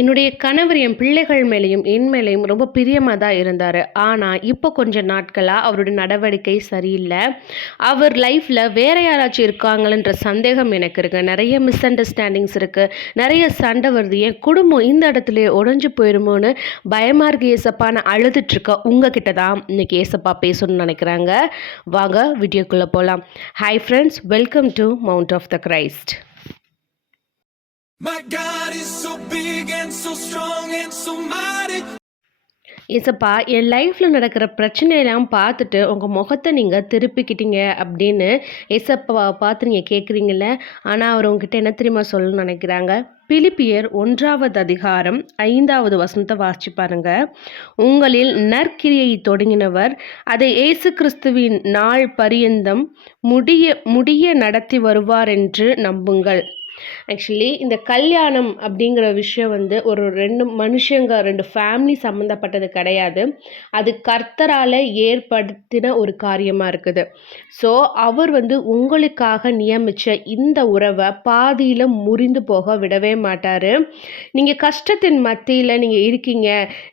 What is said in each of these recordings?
என்னுடைய கணவர் என் பிள்ளைகள் மேலேயும், என் மேலேயும் ரொம்ப பிரியமா தான் இருந்தாரு. ஆனா, இப்போ கொஞ்ச நாட்களா அவருடைய நடவடிக்கை சரியில்ல. அவர் லைஃப்ல வேற யாராச்சும் இருக்காங்களான்ற சந்தேகம் எனக்கு இருக்கு. நெறைய மிஸ் அண்டர்ஸ்டாண்டிங்ஸ் இருக்கு. நெறைய சண்டை வருது. என் குடும்பம் இந்த இடத்துலயே உடைஞ்சு போயிருமோன்னு பயமா இருக்கு ஏசப்பா. நான் அழுதுட்டுருக்கேன். உங்ககிட்ட தான் இன்னைக்கு ஏசப்பா பேசணும்னு நெனைக்கிறாங்க. வாங்க வீடியோக்குள்ள போலாம். Hi friends, welcome to Mount of the Christ. My God is so big and so strong and so mighty. ஏசப்பா, என் லைஃப்ல நடக்கிற பிரச்சனையெல்லாம் பார்த்துட்டு உங்க முகத்தை நீங்க திருப்பிக்கிட்டீங்க அப்படின்னு ஏசப்பாவை பார்த்து நீங்க கேட்குறீங்கல்ல. ஆனா அவர் உங்ககிட்ட என்ன தெரியுமா சொல்லணும்னு நினைக்கிறாங்க? பிலிப்பியர் 1வது அதிகாரம் 5வது வசனத்தை வாசிச்சு பாருங்க. உங்களில் நற்கிரியை தொடங்கினவர் அதை இயேசு கிறிஸ்துவின் நாள் பரியந்தம் முடிய முடிய நடத்தி வருவார் என்று நம்புங்கள். ஆக்சுவலி இந்த கல்யாணம் அப்படிங்கிற விஷயம் வந்து ஒரு 2 ஃபேமிலி சம்மந்தப்பட்டது கிடையாது. அது கர்த்தரால் ஏற்படுத்தின ஒரு காரியமாக இருக்குது. ஸோ அவர் வந்து உங்களுக்காக நியமித்த இந்த உறவை பாதியில் முறிந்து போக விடவே மாட்டார். நீங்கள் கஷ்டத்தின் மத்தியில் நீங்கள் இருக்கீங்க,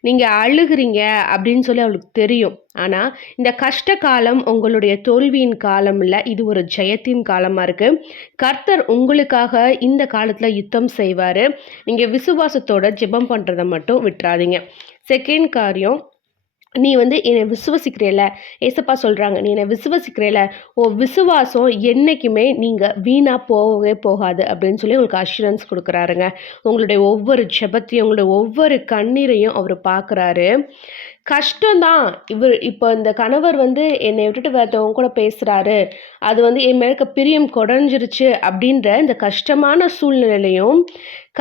நீங்கள் அழுகிறீங்க அப்படின்னு சொல்லி அவளுக்கு தெரியும். ஆனால் இந்த கஷ்ட காலம் உங்களுடைய தோல்வியின் காலம் இல்லை, இது ஒரு ஜெயத்தின் காலமாக இருக்குது. கர்த்தர் உங்களுக்காக இந்த காலத்தில் யுத்தம் செய்வார். நீங்கள் விசுவாசத்தோட ஜெபம் பண்ணுறதை மட்டும் விட்டுறாதீங்க. செகண்ட் காரியம், நீ வந்து என்னை விசுவசிக்கிறேல, ஏசப்பா சொல்கிறாங்க, நீ என்னை விசுவசிக்கிறேல, விசுவாசம் என்றைக்குமே நீங்கள் வீணாக போகவே போகாது அப்படின்னு சொல்லி உங்களுக்கு அஷூரன்ஸ் கொடுக்குறாருங்க. உங்களுடைய ஒவ்வொரு ஜெபத்தையும், உங்களுடைய ஒவ்வொரு கண்ணீரையும் அவர் பார்க்குறாரு. கஷ்டம்தான். இப்போ இந்த கணவர் வந்து என்னை விட்டுட்டு வேறவங்க கூட பேசுகிறாரு, அது வந்து என் மேலுக்கு பிரியம் குறைஞ்சிருச்சு அப்படின்ற இந்த கஷ்டமான சூழ்நிலையிலையும்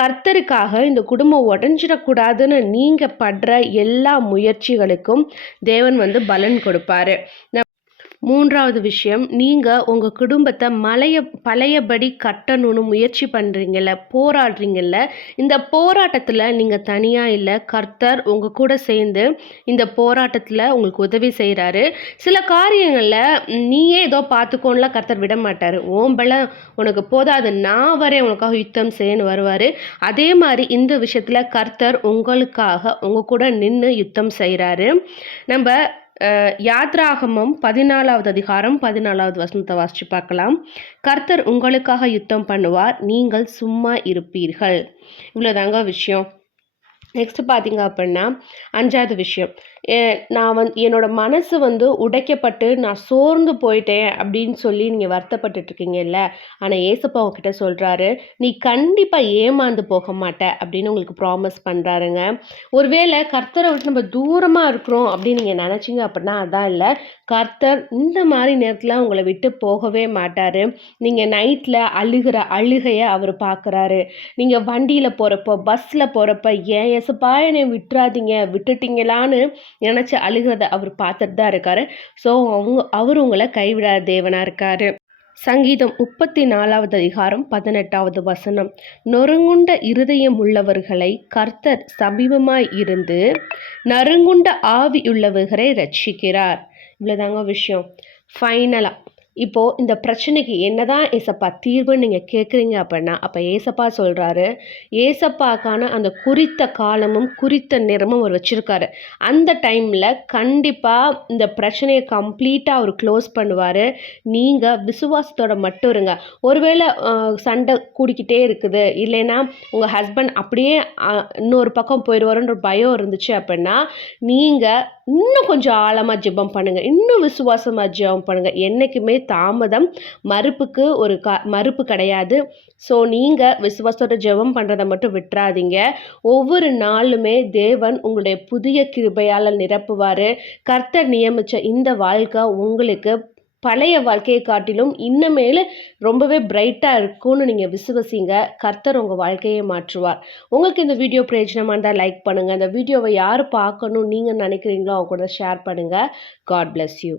கர்த்தருக்காக இந்த குடும்பம் உடஞ்சிடக்கூடாதுன்னு நீங்கள் படுற எல்லா முயற்சிகளுக்கும் தேவன் வந்து பலன் கொடுப்பாரு. 3வது விஷயம், நீங்கள் உங்கள் குடும்பத்தை பழையபடி கட்டணும்னு முயற்சி பண்ணுறீங்கல்ல, போராடுறீங்கல்ல, இந்த போராட்டத்தில் நீங்கள் தனியாக இல்லை, கர்த்தர் உங்கள் கூட சேர்ந்து இந்த போராட்டத்தில் உங்களுக்கு உதவி செய்கிறாரு. சில காரியங்களில் நீயே ஏதோ பார்த்துக்கோன்னுலாம் கர்த்தர் விட மாட்டார். ஓம்பல உனக்கு போதாது, நான் வரேன் உனக்காக யுத்தம் செய்யன்னு வருவார். அதே மாதிரி இந்த விஷயத்தில் கர்த்தர் உங்களுக்காக உங்கள் கூட நின்று யுத்தம் செய்கிறாரு. நம்ம யாத்ராகமம் 14வது அதிகாரம் 14வது வசனத்தை வாசிச்சு பார்க்கலாம். கர்த்தர் உங்களுக்காக யுத்தம் பண்ணுவார், நீங்கள் சும்மா இருப்பீர்கள். இவ்வளோதாங்க விஷயம். நெக்ஸ்ட் பார்த்தீங்க அப்படின்னா 5வது விஷயம், நான் என்னோடய மனசு வந்து உடைக்கப்பட்டு நான் சோர்ந்து போயிட்டேன் அப்படின்னு சொல்லி நீங்கள் வருத்தப்பட்டுட்ருக்கீங்கல்ல. ஆனால் ஏசப்பா உங்ககிட்ட சொல்கிறாரு, நீ கண்டிப்பாக ஏமாந்து போக மாட்ட அப்படின்னு உங்களுக்கு ப்ராமிஸ் பண்ணுறாருங்க. ஒருவேளை கர்த்தரை விட்டு நம்ம தூரமாக இருக்கிறோம் அப்படின்னு நீங்கள் நினச்சிங்க அப்படின்னா அதான் இல்லை. கர்த்தர் இந்த மாதிரி நேரத்தில் உங்களை விட்டு போகவே மாட்டார். நீங்கள் நைட்டில் அழுகிற அழுகையை அவர் பார்க்குறாரு. நீங்கள் வண்டியில் போகிறப்போ, பஸ்ஸில் போகிறப்ப, ஏன் ஏசப்பா என்னை விட்டுறாதீங்க, விட்டுட்டீங்களான்னு நினச்சி அழுகிறத அவர் பார்த்துட்டு தான் இருக்காரு. ஸோ அவர் உங்களை கைவிடாத தேவனாக இருக்காரு. சங்கீதம் 34வது அதிகாரம் 18வது வசனம், நொறுங்குண்ட இருதயம் உள்ளவர்களை கர்த்தர் சமீபமாய் இருந்து நறுங்குண்ட ஆவியுள்ளவர்களை ரட்சிக்கிறார். இவ்வளோதாங்க விஷயம். ஃபைனலாக இப்போது இந்த பிரச்சனைக்கு என்னதான் ஏசப்பா தீர்வுன்னு நீங்கள் கேட்குறீங்க அப்படின்னா, அப்போ ஏசப்பா சொல்கிறாரு, ஏசப்பாக்கான அந்த குறித்த காலமும் குறித்த நேரமும் அவர் வச்சுருக்காரு. அந்த டைமில் கண்டிப்பாக இந்த பிரச்சனையை கம்ப்ளீட்டாக அவர் க்ளோஸ் பண்ணுவார். நீங்கள் விசுவாசத்தோட மட்டும் இருங்க. ஒருவேளை சண்டை கூடிக்கிட்டே இருக்குது, இல்லைன்னா உங்கள் ஹஸ்பண்ட் அப்படியே இன்னொரு பக்கம் போயிடுவாருன்ற பயம் இருந்துச்சு அப்படின்னா, நீங்கள் இன்னும் கொஞ்சம் ஆழமாக ஜெபம் பண்ணுங்கள், இன்னும் விசுவாசமாக ஜெபம் பண்ணுங்கள். என்றைக்குமே தாமதம் மறுப்புக்கு மறுப்பு கிடையாது. ஸோ நீங்கள் விசுவாசத்தோட ஜெபம் பண்ணுறதை மட்டும் விட்டுறாதீங்க. ஒவ்வொரு நாளுமே தேவன் உங்களுடைய புதிய கிருபையால் நிரப்புவார். கர்த்தர் நியமித்த இந்த வாழ்க்கை உங்களுக்கு பழைய வாழ்க்கையை காட்டிலும் இன்னமேல் ரொம்பவே பிரைட்டாக இருக்கும்னு நீங்கள் விசுவசிங்க. கர்த்தர் உங்கள் வாழ்க்கையை மாற்றுவார். உங்களுக்கு இந்த வீடியோ பிரயோஜனமாக இருந்தால் லைக் பண்ணுங்கள். இந்த வீடியோவை யார் பார்க்கணும் நீங்கள் நினைக்கிறீங்களோ அவங்க கூட ஷேர் பண்ணுங்கள். God bless you.